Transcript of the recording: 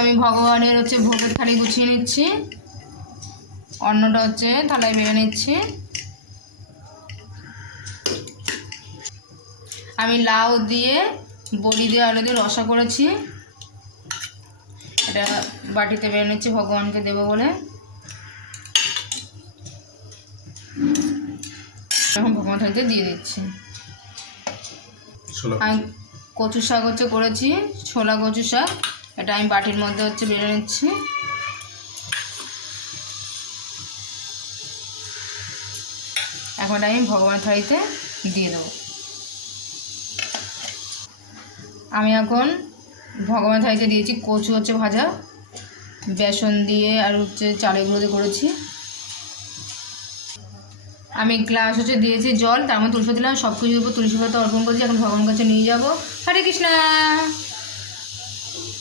আমি ভগবানের হচ্ছে ভোগের থালি গুছিয়ে নিচ্ছি, অন্নটা হচ্ছে থালায় বেড়ে নিচ্ছি। আমি লাউ দিয়ে বড়ি দিয়ে আলু দিয়ে রসা করেছি, এটা বাটিতে বেড়ে নিচ্ছি ভগবানকে দেবো বলে। এখন ভগবান থালিতে দিয়ে দিচ্ছি। আমি কচু শাক হচ্ছে করেছি, ছোলা কচু শাক, এটা আমি বাটির মধ্যে হচ্ছে বেড়ে নিচ্ছি। এখন আমি ভগবানের থালিতে দিয়ে দেবো। আমি এখন ভগবানের থালিতে দিয়েছি কচু হচ্ছে ভাজা, বেসন দিয়ে আর হচ্ছে চালের গুঁড়ো দিয়ে করেছি। আমি গ্লাস হচ্ছে দিয়েছি জল, তার মধ্যে তুলসী দিলাম, সব কিছুর উপর তুলসী পাতা অর্পণ করেছি। এখন ভগবানের কাছে নিয়ে যাবো। হরে কৃষ্ণা।